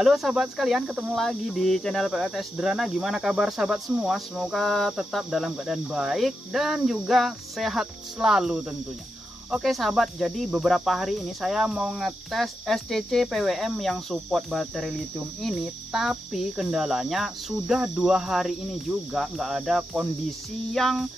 Halo sahabat sekalian, ketemu lagi di channel PLT Sederhana. Gimana kabar sahabat semua? Semoga tetap dalam keadaan baik dan juga sehat selalu tentunya. Oke sahabat, jadi beberapa hari ini saya mau ngetes SCC PWM yang support baterai lithium ini. Tapi kendalanya sudah 2 hari ini juga nggak ada kondisi yang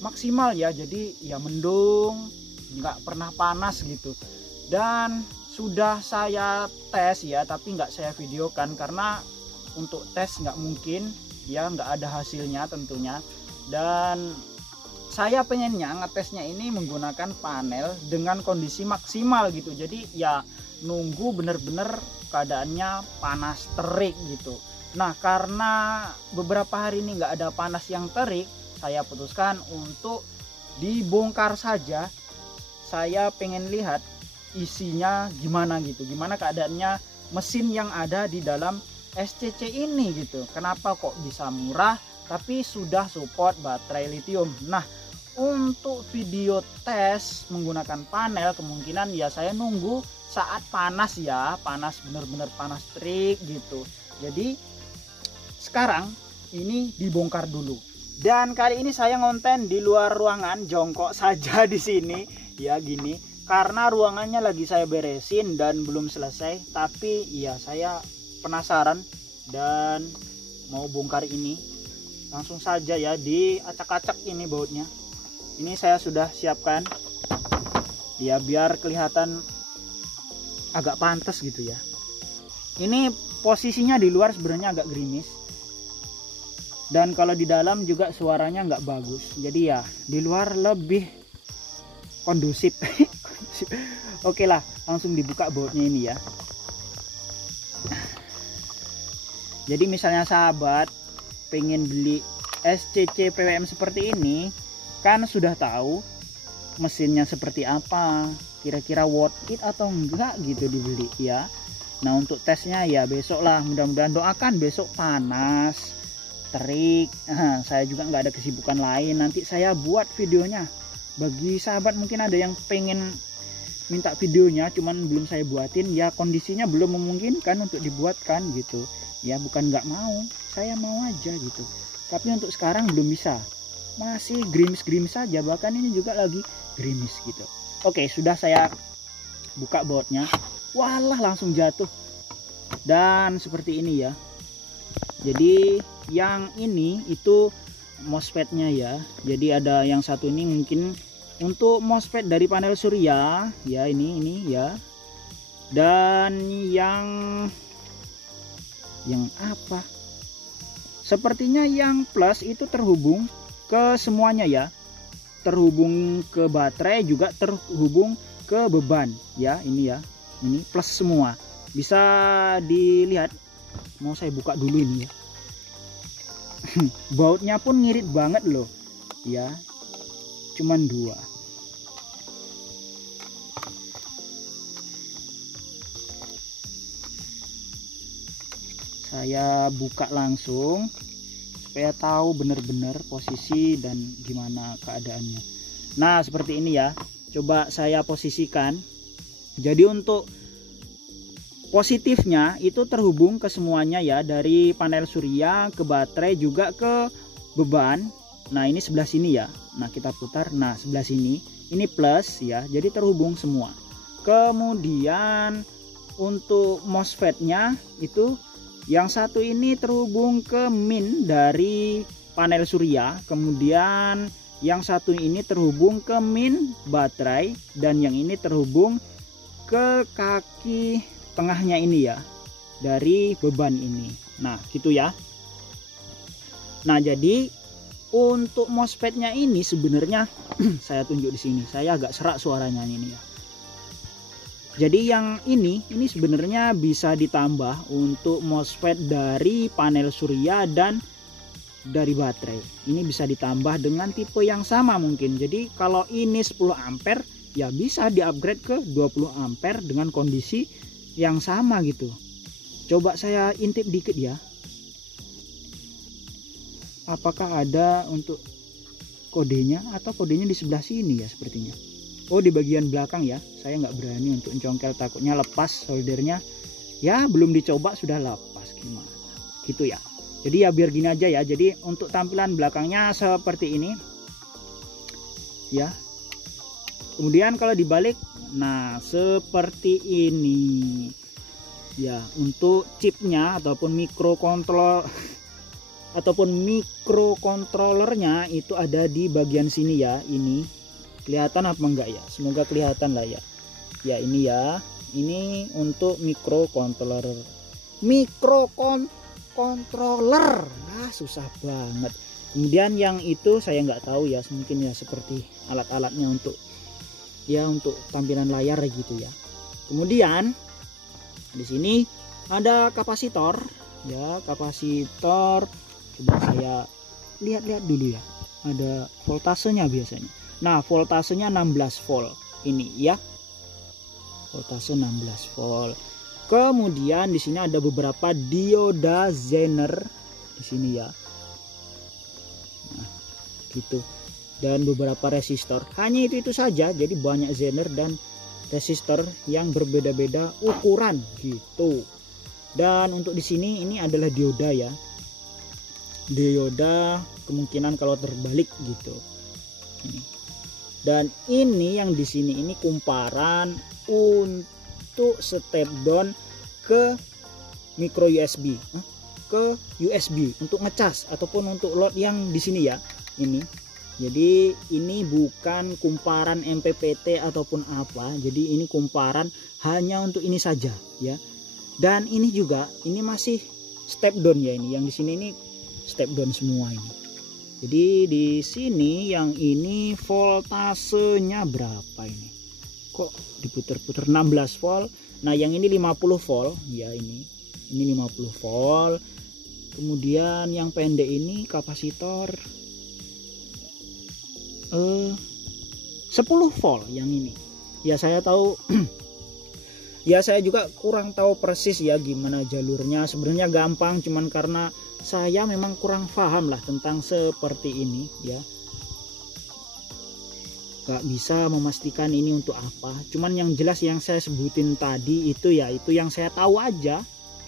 maksimal ya. Jadi ya mendung, nggak pernah panas gitu. Dan sudah saya tes ya, tapi nggak saya videokan karena untuk tes nggak mungkin ya, nggak ada hasilnya tentunya. Dan saya pengennya ngetesnya ini menggunakan panel dengan kondisi maksimal gitu. Jadi ya nunggu bener-bener keadaannya panas terik gitu. Nah karena beberapa hari ini nggak ada panas yang terik, saya putuskan untuk dibongkar saja. Saya pengen lihat isinya gimana gitu, gimana keadaannya mesin yang ada di dalam SCC ini gitu. Kenapa kok bisa murah tapi sudah support baterai lithium. Nah untuk video tes menggunakan panel kemungkinan ya saya nunggu saat panas ya, panas bener-bener panas terik gitu. Jadi sekarang ini dibongkar dulu. Dan kali ini saya ngonten di luar ruangan, jongkok saja di sini ya gini. Karena ruangannya lagi saya beresin dan belum selesai. Tapi ya saya penasaran dan mau bongkar ini. Langsung saja ya, diacak-acak ini bautnya. Ini saya sudah siapkan ya biar kelihatan agak pantas gitu ya. Ini posisinya di luar sebenarnya agak gerimis. Dan kalau di dalam juga suaranya nggak bagus. Jadi ya di luar lebih kondusif. Oke lah, langsung dibuka bautnya ini ya. Jadi misalnya sahabat pengen beli SCC PWM seperti ini, kan sudah tahu mesinnya seperti apa, kira-kira worth it atau enggak gitu dibeli ya. Nah untuk tesnya ya besok lah, mudah-mudahan doakan besok panas terik. Saya juga nggak ada kesibukan lain, nanti saya buat videonya. Bagi sahabat mungkin ada yang pengen minta videonya cuman belum saya buatin ya, kondisinya belum memungkinkan untuk dibuatkan gitu ya. Bukan nggak mau, saya mau aja gitu, tapi untuk sekarang belum bisa, masih gerimis-gerimis saja, bahkan ini juga lagi gerimis gitu. Oke, sudah saya buka bautnya, walah langsung jatuh. Dan seperti ini ya. Jadi yang ini itu MOSFET-nya ya. Jadi ada yang satu ini mungkin untuk MOSFET dari panel surya ya, ini ya. Dan yang apa? Sepertinya yang plus itu terhubung ke semuanya ya. Terhubung ke baterai juga terhubung ke beban ya, ini ya. Ini plus semua. Bisa dilihat. Mau saya buka dulu ini ya. Bautnya pun ngirit banget loh ya, cuman 2. Saya buka langsung supaya tahu benar-benar posisi dan gimana keadaannya. Nah seperti ini ya, coba saya posisikan. Jadi untuk positifnya itu terhubung ke semuanya ya, dari panel surya ke baterai juga ke beban. Nah ini sebelah sini ya, nah kita putar, nah sebelah sini ini plus ya, jadi terhubung semua. Kemudian untuk MOSFET-nya itu yang satu ini terhubung ke min dari panel surya, kemudian yang satu ini terhubung ke min baterai, dan yang ini terhubung ke kaki tengahnya ini ya, dari beban ini. Nah gitu ya. Nah jadi untuk MOSFET-nya ini sebenarnya saya tunjuk di sini. Saya agak serak suaranya ini ya. Jadi yang ini sebenarnya bisa ditambah untuk MOSFET dari panel surya dan dari baterai. Ini bisa ditambah dengan tipe yang sama mungkin. Jadi kalau ini 10 ampere ya bisa di-upgrade ke 20 ampere dengan kondisi yang sama gitu. Coba saya intip dikit ya. Apakah ada untuk kodenya, atau kodenya di sebelah sini ya sepertinya. Oh di bagian belakang ya, saya nggak berani untuk congkel, takutnya lepas soldernya ya belum dicoba sudah lepas gimana gitu ya. Jadi ya biar gini aja ya. Jadi untuk tampilan belakangnya seperti ini ya. Kemudian kalau dibalik, nah seperti ini ya. Untuk chipnya ataupun mikrokontrollernya itu ada di bagian sini ya. Ini kelihatan apa enggak ya? Semoga kelihatan lah ya. Ya ini ya. Ini untuk mikrokontroller. Susah banget. Kemudian yang itu saya nggak tahu ya, mungkin ya seperti alat-alatnya untuk tampilan layar gitu ya. Kemudian di sini ada kapasitor ya, kapasitor. Coba saya lihat-lihat dulu ya. Ada voltasenya biasanya. Nah, voltasenya 16 volt ini ya. Voltase 16 volt. Kemudian di sini ada beberapa dioda Zener di sini ya. Nah, gitu. Dan beberapa resistor. Hanya itu saja. Jadi banyak Zener dan resistor yang berbeda-beda ukuran gitu. Dan untuk di sini ini adalah dioda ya. Dioda kemungkinan kalau terbalik gitu. Ini. Dan ini yang di sini ini kumparan untuk step down ke micro USB, ke USB untuk ngecas ataupun untuk load yang di sini ya. Ini. Jadi ini bukan kumparan MPPT ataupun apa. Jadi ini kumparan hanya untuk ini saja ya. Dan ini juga ini masih step down ya ini. Yang di sini ini step down semua ini. Jadi di sini yang ini voltasenya berapa ini? Kok diputer-puter 16 volt. Nah, yang ini 50 volt ya ini. Ini 50 volt. Kemudian yang pendek ini kapasitor 10 volt yang ini. Ya saya tahu ya saya juga kurang tahu persis ya gimana jalurnya. Sebenarnya gampang, cuman karena saya memang kurang paham lah tentang seperti ini ya. Gak bisa memastikan ini untuk apa. Cuman yang jelas yang saya sebutin tadi itu ya, itu yang saya tahu aja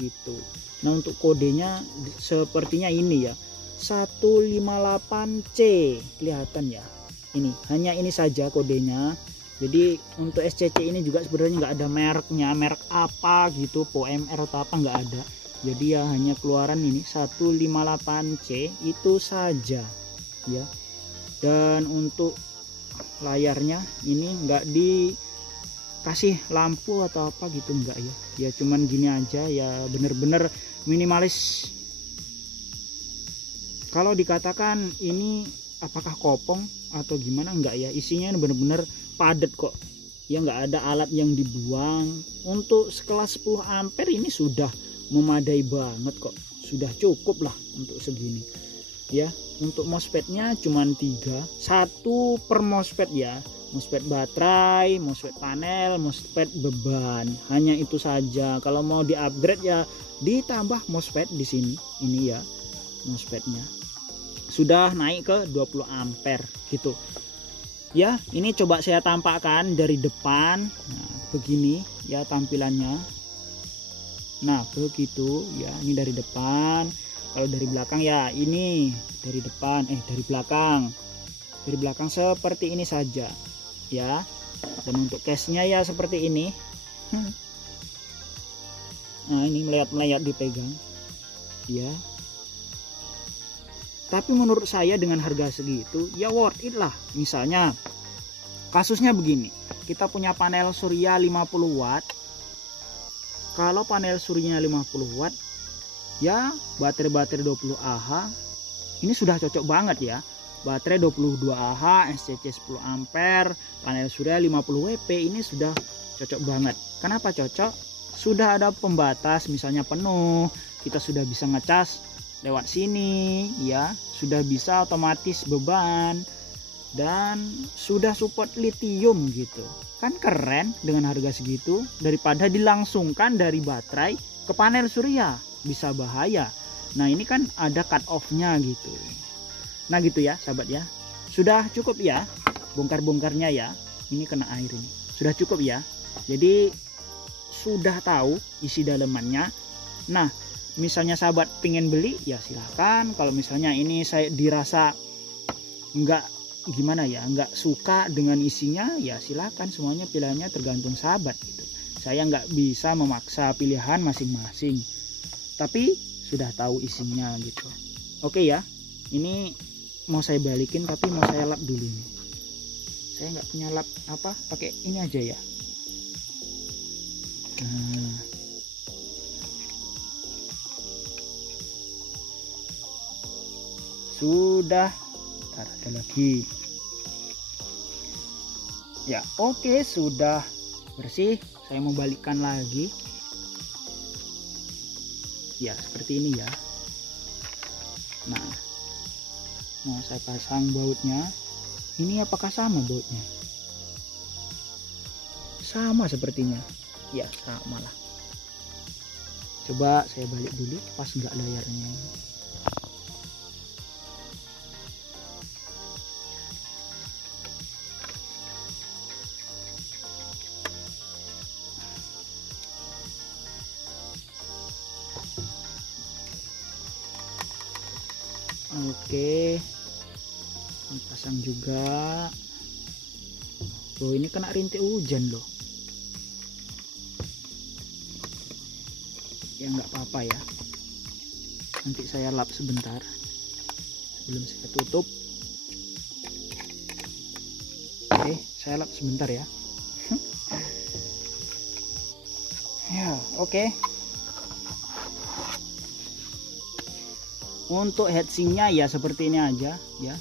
gitu. Nah, untuk kodenya sepertinya ini ya. 158C kelihatan ya. Ini hanya ini saja kodenya. Jadi untuk SCC ini juga sebenarnya nggak ada mereknya, merek apa gitu, POMR atau apa nggak ada. Jadi ya hanya keluaran ini 158C itu saja ya. Dan untuk layarnya ini nggak dikasih lampu atau apa gitu, enggak ya. Ya cuman gini aja ya, bener-bener minimalis. Kalau dikatakan ini apakah kopong atau gimana, enggak ya, isinya bener-bener padat kok ya, nggak ada alat yang dibuang. Untuk sekelas 10 ampere ini sudah memadai banget kok, sudah cukup lah untuk segini ya. Untuk MOSFET-nya cuman 3, 1 per MOSFET ya. MOSFET baterai, MOSFET panel, MOSFET beban, hanya itu saja. Kalau mau di-upgrade ya ditambah MOSFET di sini. Ini ya MOSFET-nya sudah naik ke 20 ampere gitu. Ya, ini coba saya tampakkan dari depan. Nah, begini ya tampilannya. Nah, begitu ya, ini dari depan. Kalau dari belakang ya ini dari depan, dari belakang. Dari belakang seperti ini saja ya. Dan untuk case-nya ya seperti ini. Nah, ini melayat-melayat dipegang ya. Tapi menurut saya dengan harga segitu ya worth it lah. Misalnya kasusnya begini, kita punya panel surya 50 watt. Kalau panel suryanya 50 watt ya, baterai 20 Ah ini sudah cocok banget ya. Baterai 22 Ah, SCC 10 ampere, panel surya 50 WP ini sudah cocok banget. Kenapa cocok? Sudah ada pembatas, misalnya penuh, kita sudah bisa ngecas lewat sini ya, sudah bisa otomatis beban, dan sudah support lithium gitu. Kan keren dengan harga segitu, daripada dilangsungkan dari baterai ke panel surya, bisa bahaya. Nah, ini kan ada cut off-nya gitu. Nah, gitu ya sahabat ya. Sudah cukup ya bongkar-bongkarnya ya. Ini kena air ini. Sudah cukup ya. Jadi sudah tahu isi dalemannya. Nah, misalnya sahabat pengen beli ya silahkan. Kalau misalnya ini saya dirasa nggak gimana ya, nggak suka dengan isinya ya silahkan. Semuanya pilihannya tergantung sahabat gitu. Saya nggak bisa memaksa pilihan masing-masing, tapi sudah tahu isinya gitu. Oke ya, ini mau saya balikin tapi mau saya lap dulu nih. Saya nggak punya lap apa, pakai ini aja ya. Nah, sudah. Ntar ada lagi ya. Oke, sudah bersih. Saya mau balikkan lagi ya, seperti ini ya. Nah, mau saya pasang bautnya. Ini apakah sama bautnya? Sama sepertinya ya, sama lah. Coba saya balik dulu, pas nggak layarnya. Oke, ini pasang juga. Oh, ini kena rintik hujan loh. Ya nggak apa-apa ya, nanti saya lap sebentar sebelum saya tutup. Oke, saya lap sebentar ya. Ya, oke. Untuk heatsinknya ya seperti ini aja ya,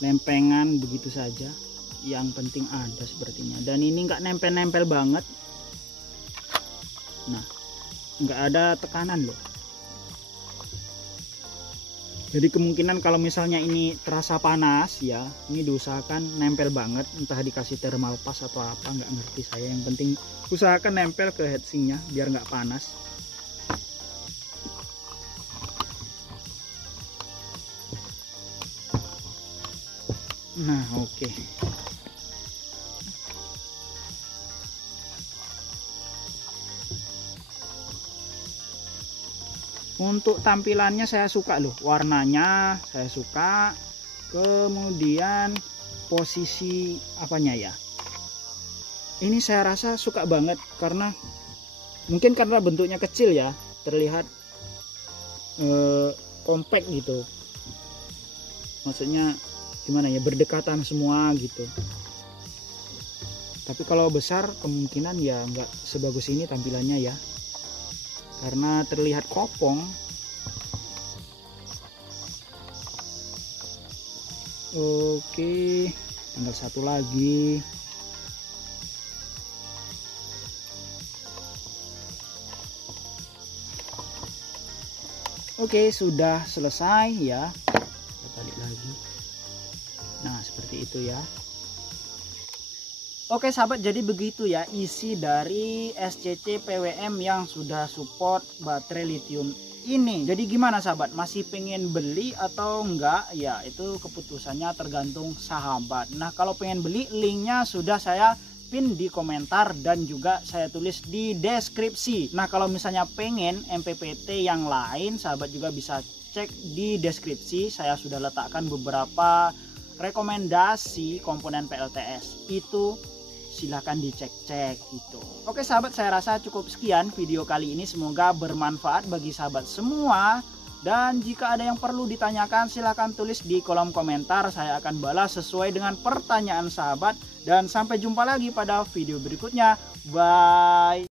lempengan begitu saja, yang penting ada sepertinya. Dan ini nggak nempel-nempel banget. Nah, nggak ada tekanan loh. Jadi kemungkinan kalau misalnya ini terasa panas ya, ini diusahakan nempel banget, entah dikasih thermal pass atau apa, nggak ngerti saya. Yang penting usahakan nempel ke heatsinknya biar nggak panas. Nah, oke. Untuk tampilannya saya suka loh, warnanya saya suka. Kemudian posisi apanya ya, ini saya rasa suka banget, karena mungkin karena bentuknya kecil ya, terlihat compact gitu. Maksudnya gimana ya, berdekatan semua gitu. Tapi kalau besar kemungkinan ya nggak sebagus ini tampilannya ya, karena terlihat kopong. Oke, tinggal satu lagi. Oke, sudah selesai ya. Kita balik lagi. Nah, seperti itu ya. Oke sahabat, jadi begitu ya isi dari SCC PWM yang sudah support baterai lithium ini. Jadi gimana sahabat, masih pengen beli atau enggak? Ya itu keputusannya tergantung sahabat. Nah, kalau pengen beli, linknya sudah saya pin di komentar dan juga saya tulis di deskripsi. Nah, kalau misalnya pengen MPPT yang lain, sahabat juga bisa cek di deskripsi. Saya sudah letakkan beberapa rekomendasi komponen PLTS, itu silahkan dicek-cek gitu. Oke sahabat, saya rasa cukup sekian video kali ini, semoga bermanfaat bagi sahabat semua. Dan jika ada yang perlu ditanyakan, silahkan tulis di kolom komentar, saya akan balas sesuai dengan pertanyaan sahabat. Dan sampai jumpa lagi pada video berikutnya, bye.